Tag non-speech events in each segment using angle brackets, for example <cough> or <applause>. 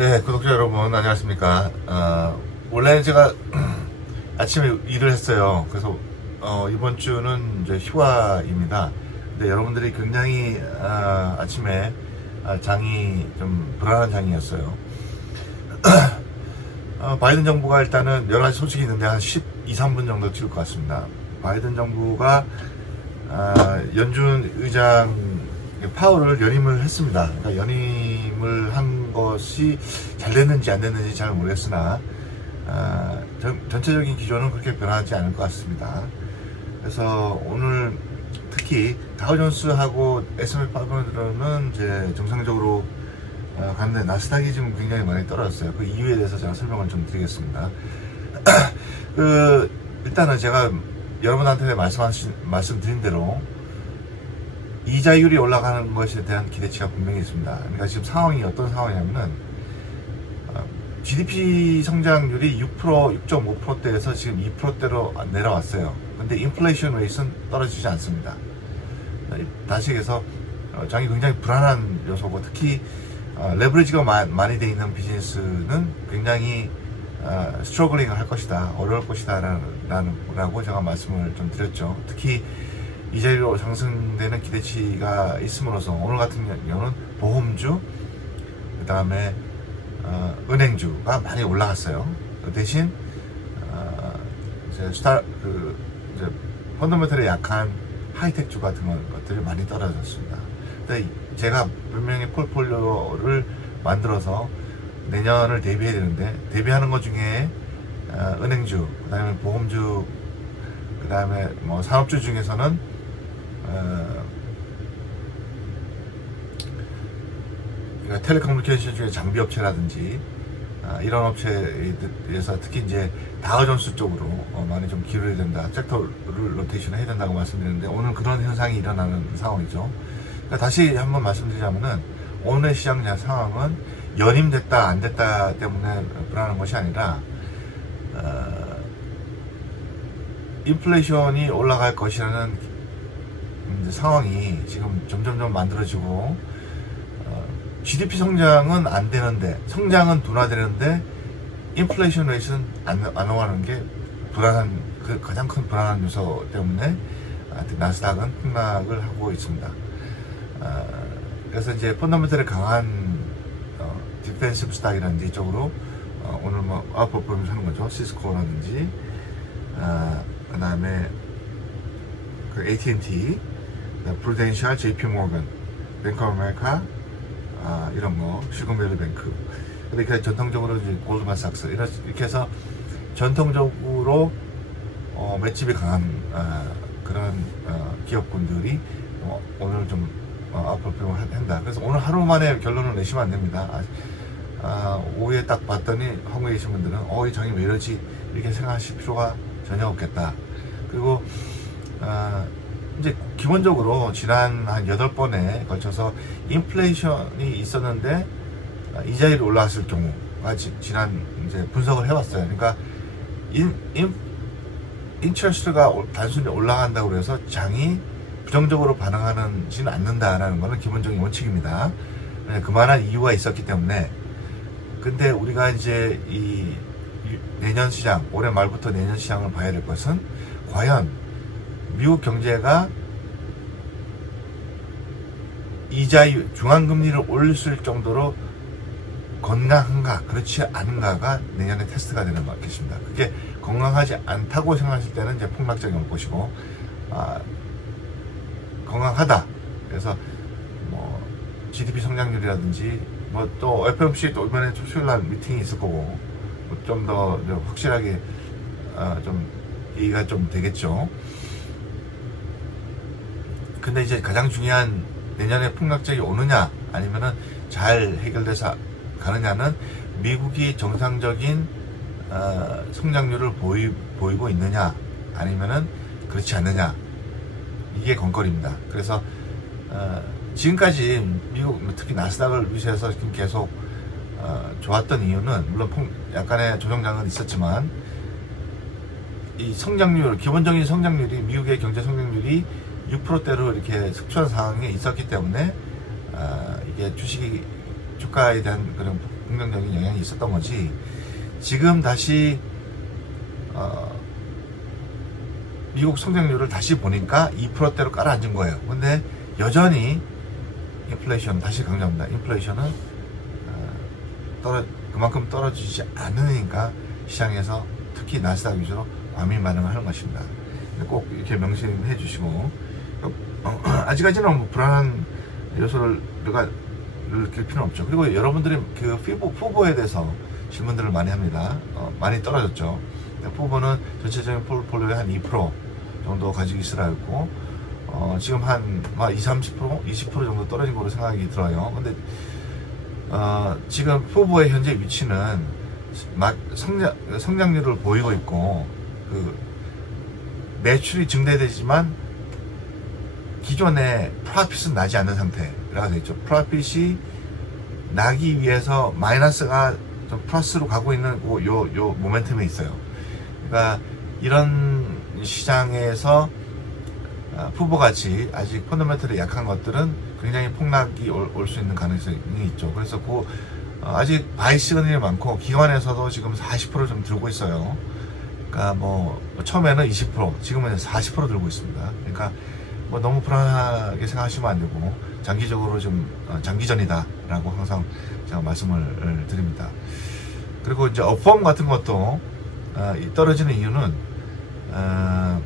네, 구독자 여러분 안녕하십니까. 어, 원래는 제가 <clears throat> 아침에 일을 했어요. 그래서 어, 이번 주는 이제 휴가입니다. 근데 여러분들이 굉장히 아, 아침에 아, 장이 좀 불안한 장이었어요. <clears throat> 어, 바이든 정부가 일단은 여러 가지 소식이 있는데 한 12, 3분 정도 찍을 것 같습니다. 바이든 정부가 아, 연준 의장 파월을 연임을 했습니다. 그러니까 연임을 한 것이 잘 됐는지 안 됐는지 잘 모르겠으나 아, 전, 전체적인 기조는 그렇게 변하지 않을 것 같습니다. 그래서 오늘 특히 다우존스하고 S&P 500는 이제 정상적으로 어, 갔는데 나스닥이 지금 굉장히 많이 떨어졌어요. 그 이유에 대해서 제가 설명을 좀 드리겠습니다. <clears throat> 그 일단은 제가 여러분한테 말씀하신 말씀드린 대로 이자율이 올라가는 것에 대한 기대치가 분명히 있습니다. 그러니까 지금 상황이 어떤 상황이냐면은 어, GDP 성장률이 6% 6.5%대에서 지금 2%대로 내려왔어요. 근데 인플레이션 레이트는 떨어지지 않습니다. 다시 얘기해서 어, 장이 굉장히 불안한 요소고 특히 어, 레버리지가 마- 많이 돼 있는 비즈니스는 굉장히 어, 스트러글링을 할 것이다 어려울 것이다 라는- 라고 제가 말씀을 좀 드렸죠 특히 이자율로 상승되는 기대치가 있음으로써 오늘 같은 경우는 보험주 그 다음에 어, 은행주가 많이 올라갔어요 그 대신 어, 이제 스타 그 이제 펀더멘털에 약한 하이텍주 같은 것- 것들이 많이 떨어졌습니다. 근데 제가 분명히 폴폴리오를 만들어서 내년을 대비해야 되는데 대비하는 것 중에 어, 은행주, 그다음에 보험주, 그다음에 뭐 산업주 중에서는 어, 그러니까 텔레커뮤니케이션 중에 장비 업체라든지 아, 이런 업체에서 특히 이제 다우존스 쪽으로 어, 많이 좀 기울여야 된다. 섹터를 로테이션 해야 된다고 말씀드렸는데 오늘 그런 현상이 일어나는 상황이죠. 그러니까 다시 한번 말씀드리자면은 오늘 시장 상황은 연임됐다 안 됐다 때문에 불안한 것이 아니라 어, 인플레이션이 올라갈 것이라는 이제 상황이 지금 점점점 만들어지고 어, GDP 성장은 안 되는데 성장은 둔화되는데 인플레이션 레이트는 안, 안 오가는 게 불안한 그 가장 큰 불안한 요소 때문에 나스닥은 폭락을 하고 있습니다. 아, 그래서 이제 펀더멘털이 강한 어, 디펜시브 스탁이라든지 이쪽으로 어, 오늘 뭐 아웃퍼포먼스 하는 거죠. 시스코라든지 아, 그다음에 그 AT&T, 프루덴셜, JP 모건, 뱅크 오브 아메리카 아, 이런 거, 시그널 뱅크. 이렇게 전통적으로 이제 골드만삭스 이렇게 해서 전통적으로 어, 맷집이 강한 아, 그런 어, 기업군들이 어, 오늘 좀 어, 아웃퍼폼을 한- 한다. 그래서 오늘 하루 만에 결론을 내시면 안 됩니다. 아, 아, 오후에 딱 봤더니 한국에 계신 분들은 어, 이 장이 왜 이러지? 이렇게 생각하실 필요가 전혀 없겠다. 그리고 아, 이제 기본적으로 지난 한 여덟 번에 걸쳐서 인플레이션이 있었는데 아, 이자율이 올라왔을 경우가 지, 난 이제 분석을 해봤어요. 그러니까 인, 인, 인처스가 단순히 올라간다고 해서 장이 부정적으로 반응하는지는 않는다라는 것은 기본적인 원칙입니다. 왜냐면 그만한 이유가 있었기 때문에. 근데 우리가 이제 이 유- 내년 시장, 올해 말부터 내년 시장을 봐야 될 것은 과연 미국 경제가 이자율, 중앙금리를 올릴 정도로 건강한가, 그렇지 않은가가 내년에 테스트가 되는 것겠습니다. 그게 건강하지 않다고 생각하실 때는 이제 폭락적인 올 것이고, 아, 건강하다. 그래서 뭐 GDP 성장률이라든지 뭐 또 FOMC 또 이번에 좀 수요일 날 미팅이 있을 거고 뭐좀더 확실하게 아, 좀 얘기가 좀 되겠죠. 근데 이제 가장 중요한 내년에 폭락적이 오느냐 아니면은 잘 해결돼서 가느냐는 미국이 정상적인 어, 성장률을 보이, 보이고 있느냐 아니면은 그렇지 않느냐 이게 건거리입니다. 그래서 어, 지금까지 미국 특히 나스닥을 위시해서 계속 어, 좋았던 이유는 물론 폭- 약간의 조정장은 있었지만 이 성장률 기본적인 성장률이 미국의 경제 성장률이 6%대로 이렇게 습출한 상황에 있었기 때문에 아, 이게 주식이 주가에 대한 그런 긍정적인 영향이 있었던 거지. 지금 다시 어, 미국 성장률을 다시 보니까 2%대로 깔아앉은 거예요. 근데 여전히 인플레이션 다시 강조합니다. 인플레이션은 어, 떨어 그만큼 떨어지지 않으니까 시장에서 특히 나스닥 위주로 과민 반응을 하는 것입니다. 꼭 이렇게 명심해 주시고 어, 아직까지는 뭐 불안한 요소를 우리가 느낄 필요는 없죠. 그리고 여러분들이 그 피보, 푸보에 대해서 질문들을 많이 합니다. 어, 많이 떨어졌죠. 푸보는 전체적인 폴폴리오의 한 2% 정도 가지고 있으라 했고 어, 지금 한 20, 30%, 20% 정도 떨어진 걸로 생각이 들어요. 근데 어, 지금 푸보의 현재 위치는 막 성장, 성장률을 보이고 있고 그 매출이 증대되지만 기존의 프로핏은 나지 않는 상태라고 되어 있죠. 프로핏이 나기 위해서 마이너스가 좀 플러스로 가고 있는 요, 요, 요 모멘텀에 있어요. 그러니까 이런 시장에서 아, 푸보같이 아직 펀더멘털이 약한 것들은 굉장히 폭락이 올 수 있는 가능성이 있죠. 그래서 그 어, 아직 바이 시그널이 많고 기관에서도 지금 40%좀 들고 있어요. 그러니까 뭐 처음에는 20% 지금은 40% 들고 있습니다. 그러니까 뭐 너무 불안하게 생각하시면 안 되고 장기적으로 좀 어, 장기전이다라고 항상 제가 말씀을 드립니다. 그리고 이제 업범 같은 것도 어, 이 떨어지는 이유는 어,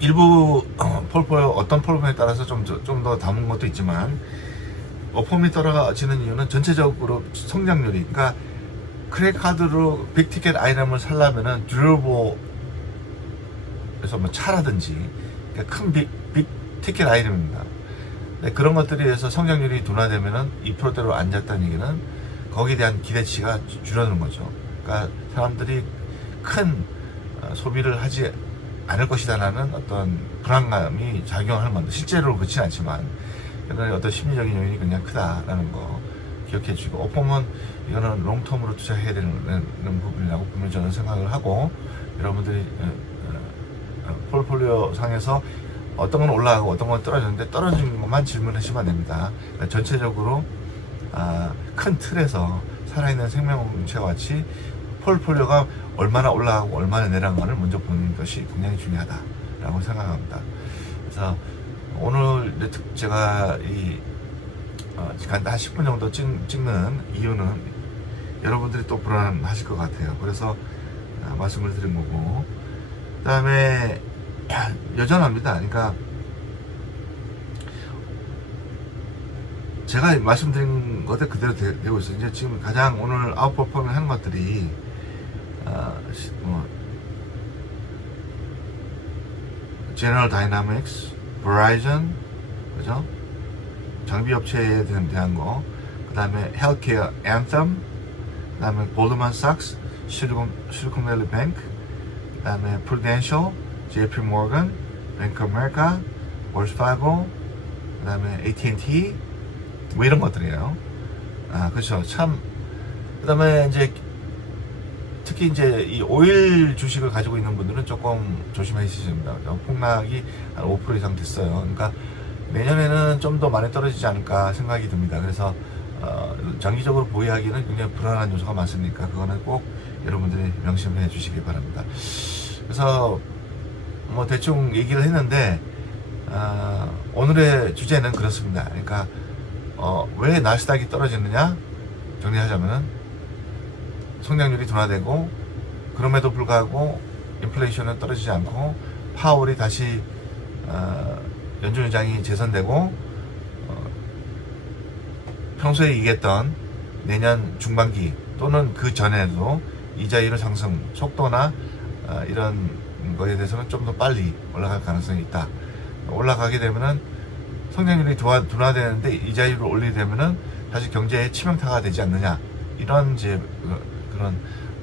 일부 어, 폴포 어떤 폴포에 따라서 좀 좀 더 담은 것도 있지만 어펌이 떨어지는 이유는 전체적으로 성장률이 그러니까 크레딧 카드로 빅티켓 아이템을 살려면은 듀러블에서 뭐 차라든지 큰 빅, 빅 티켓 아이템입니다. 네, 그런 것들에 의해서 성장률이 둔화되면은 2%대로 앉았다는 얘기는 거기에 대한 기대치가 주- 줄어드는 거죠. 그러니까 사람들이 큰 어, 소비를 하지 않을 것이다라는 어떤 불안감이 작용하는 건데 실제로 그렇진 않지만 그런 어떤 심리적인 요인이 굉장히 크다라는 거 기억해 주시고 오펌은 이거는 롱텀으로 투자해야 되는 부분이라고 분명히 저는 생각을 하고 여러분들이 폴폴리오 상에서 어떤 건 올라가고 어떤 건 떨어졌는데 떨어진 것만 질문하시면 안 됩니다. 그러니까 전체적으로 아, 큰 틀에서 살아있는 생명체와 같이 폴폴리오가 얼마나 올라가고 얼마나 내려간가를 먼저 보는 것이 굉장히 중요하다라고 생각합니다. 그래서 오늘 제가 이 어, 간단 한 10분 정도 찍, 찍는 이유는 여러분들이 또 불안하실 것 같아요. 그래서 아, 말씀을 드린 거고 그 다음에 여전합니다. 그러니까 제가 말씀드린 것들 그대로 되, 고 있어요. 이제 지금 가장 오늘 아웃퍼포밍 하는 것들이 어, 시- 뭐, General Dynamics, Verizon, 그죠? 장비 업체에 대한, 거, 그 다음에 Healthcare Anthem, 그 다음에 Silicon, Silicon Valley Bank, 그 다음에 Prudential, JP Morgan, Bank of America, Wells Fargo, 그 다음에 AT&T, 뭐 이런 것들이에요. 아, 그렇죠. 참, 그 다음에 이제 특히 이제 이 오일 주식을 가지고 있는 분들은 조금 조심하셔야 됩니다. 폭락이 한 5% 이상 됐어요. 그러니까 내년에는 좀 더 많이 떨어지지 않을까 생각이 듭니다. 그래서 어, 장기적으로 보유하기는 굉장히 불안한 요소가 많습니까? 그거는 꼭 여러분들이 명심해 주시기 바랍니다. 그래서 뭐 대충 얘기를 했는데 아, 오늘의 주제는 그렇습니다. 그러니까 어, 왜 나스닥이 떨어지느냐 정리하자면은 성장률이 둔화되고 그럼에도 불구하고 인플레이션은 떨어지지 않고 파월이 다시 어, 연준 의장이 재선되고 어, 평소에 얘기했던 내년 중반기 또는 그 전에도 이자율의 상승 속도나 어, 이런 거에 대해서는 좀 더 빨리 올라갈 가능성이 있다. 올라가게 되면은 성장률이 둔화, 둔화되는데 이자율을 올리게 되면은 다시 경제에 치명타가 되지 않느냐 이런 이제 그- 그런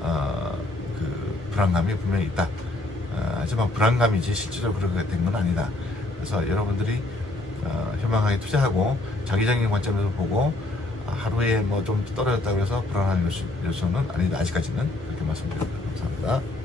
어, 그 불안감이 분명히 있다. 어, 하지만 불안감이지 실제로 그렇게 된 건 아니다. 그래서 여러분들이 어, 현명하게 투자하고 장기적인 관점에서 보고 아, 하루에 뭐 좀 떨어졌다고 해서 불안한 요소, 요소는 아니다. 아직까지는 그렇게 말씀드립니다. 감사합니다.